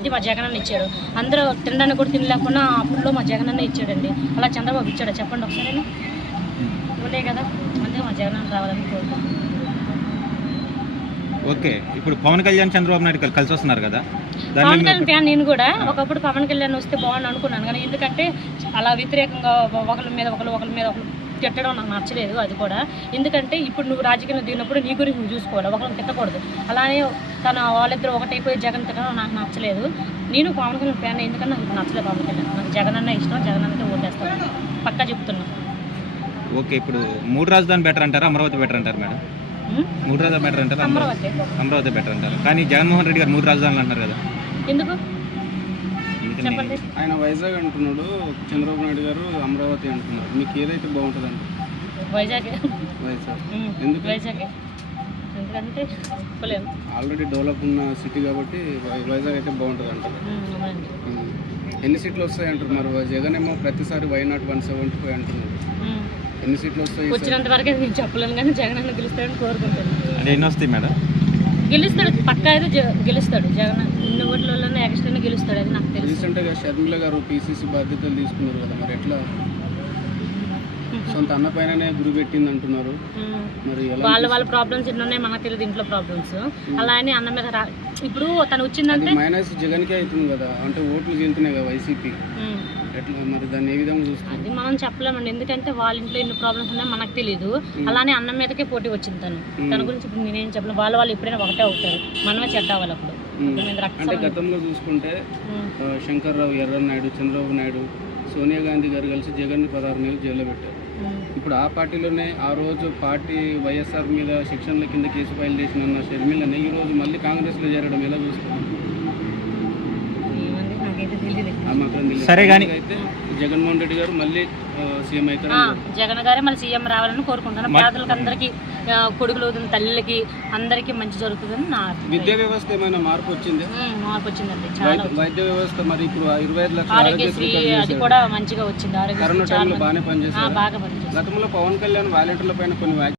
అది మా జగనన్న ఇచ్చాడు. అందరూ తినడానికి కూడా తినలేకుండా అప్పుడులో మా జగనన్న ఇచ్చాడండి. అలా చంద్రబాబు ఇచ్చాడు చెప్పండి ఒకసారి? ఉండే కదా, అందుకే మా జగనన్న రావాలని కోరుకుంటున్నాను. ఓకే, ఇప్పుడు పవన్ కళ్యాణ్ చంద్రబాబు నాయుడు కలిసి వస్తున్నారు కదా, పవన్ కళ్యాణ్ ఫ్యాన్ నేను కూడా. ఒకప్పుడు పవన్ కళ్యాణ్ వస్తే బాగుండు అనుకున్నాను, కానీ ఎందుకంటే అలా వ్యతిరేకంగా ఒకరి మీద ఒకరు తిట్టడం నాకు నచ్చలేదు. అది కూడా ఎందుకంటే ఇప్పుడు నువ్వు రాజకీయంలో దిగినప్పుడు నీ గురించి నువ్వు చూసుకోవాలి, ఒకరిని తిట్టకూడదు. అలానే వాళ్ళిద్దరు ఒకటైపోయి జగన్ తిట్టడం నాకు నచ్చలేదు. నేను పవన్ కళ్యాణ్ ఫ్యాన్, ఎందుకంటే నాకు నచ్చలేదు పవన్ కళ్యాణ్. నాకు జగన్ అన్న ఇష్టం, జగన్ అన్నకే ఓటేస్తాను పక్కా చెప్తున్నా. ఓకే, ఇప్పుడు 3 రాజధాని బెటర్ అంటారా, అమరావతి బెటర్ అంటారు మేడం? 3 రాజధాని బెటర్ అంటారా, అమరావతి బెటర్ అంటారు? కానీ జగన్మోహన్ రెడ్డి గారు 3 రాజధానులు అంటారు కదా, ఎందుకు చెప్పండి? ఆయన వైజాగ్ అంటున్నాడు, చంద్రబాబు నాయుడు గారు అమరావతి అంటున్నారు. మీకు ఏదైతే బాగుంటుంది అంటే? వైజాగ్. ఎందుకు వైజాగ్? ఎందుకంటే చెప్పలేము, ఆల్రెడీ డెవలప్ ఉన్న సిటీ కాబట్టి వైజాగ్ అయితే బాగుంటుంది అంటారు. ఎన్ని సీట్లు వస్తాయి అంటారు? మరి జగన్ ఏమో ప్రతిసారి వై నాట్ 175 అంటున్నారు. ఎన్ని సీట్లు వస్తాయి? వచ్చినంత వరకు నేను చెప్పలేను, కానీ జగన్ అన్న గెలుస్తాడని కోరుకుంటాను. అంటే ఎన్ని వస్తాయి మేడం? గెలుస్తాడు పక్కా, అయితే గెలుస్తాడు జగన్. ఇన్ని ఓట్లలోనే ఎక్స్ట్రా గెలుస్తాడు, అది నాకు తెలుసు. రీసెంట్గా షర్మిల గారు పీసీసీ బాధ్యతలు తీసుకున్నారు కదా, మరి ఎట్లా? సొంత అన్న పైననే గురి పెట్టింది అంటున్నారు. మరి వాళ్ళ ప్రాబ్లమ్స్ ఎన్ని ఉన్నాయి మనకు తెలియదు, ఇంట్లో ప్రాబ్లమ్స్. అలా అని అన్న మీద ఇప్పుడు తను వచ్చిందంటే మైనస్ జగన్కే అవుతుంది కదా, అంటే ఓట్లు చెందుతున్నాయి కదా వైసీపీ. ఎట్లా మరి దాన్ని ఏ విధంగా చూస్తుంది? అది మనం చెప్పలేమండి, ఎందుకంటే వాళ్ళ ఇంట్లో ఎన్ని ప్రాబ్లమ్స్ ఉన్నాయో మనకు తెలియదు. అలానే అన్నం మీదకే పోటీ వచ్చింది తన గురించి ఇప్పుడు నేనేం చెప్పలేను. వాళ్ళు ఎప్పుడైనా ఒకటే అవుతారు, మనమే చెడ్డ వాళ్ళు అప్పుడు. అంటే గతంలో చూసుకుంటే శంకర్రావు, ఎర్రన్నాయుడు, చంద్రబాబు నాయుడు, సోనియా గాంధీ గారు కలిసి జగన్ 16 నెలలు జైల్లో పెట్టారు. ఇప్పుడు ఆ పార్టీలోనే ఆ రోజు పార్టీ వైఎస్ఆర్ మీద సెక్షన్ల కింద కేసు ఫైల్ చేసిన షర్మిలని ఈ రోజు మళ్ళీ కాంగ్రెస్లో చేరడం ఎలా చూస్తున్నారు? సరే కానీ అయితే జగన్మోహన్ రెడ్డి గారు మళ్ళీ సీఎం అవుతారు. జగన్ గారే మళ్ళీ సీఎం రావాలని కోరుకుంటున్నాను. పేదలకు అందరికీ, కొడుకులు అందరికీ అందరికీ మంచి జరుగుతుందని నా. విద్యా వ్యవస్థ ఏమైనా మార్పు వచ్చింది? మార్పు వచ్చిందండి చాలా. వైద్య వ్యవస్థ మరి ఇప్పుడు 25 లక్షల ఆరోగ్యశ్రీ అది కూడా మంచిగా వచ్చింది. కరోనా టైంలో బాగానే పనిచేస్తారు. బాగా పనిచేస్తారు. గతంలో పవన్ కళ్యాణ్ వాలంటీర్ల పైన కొన్ని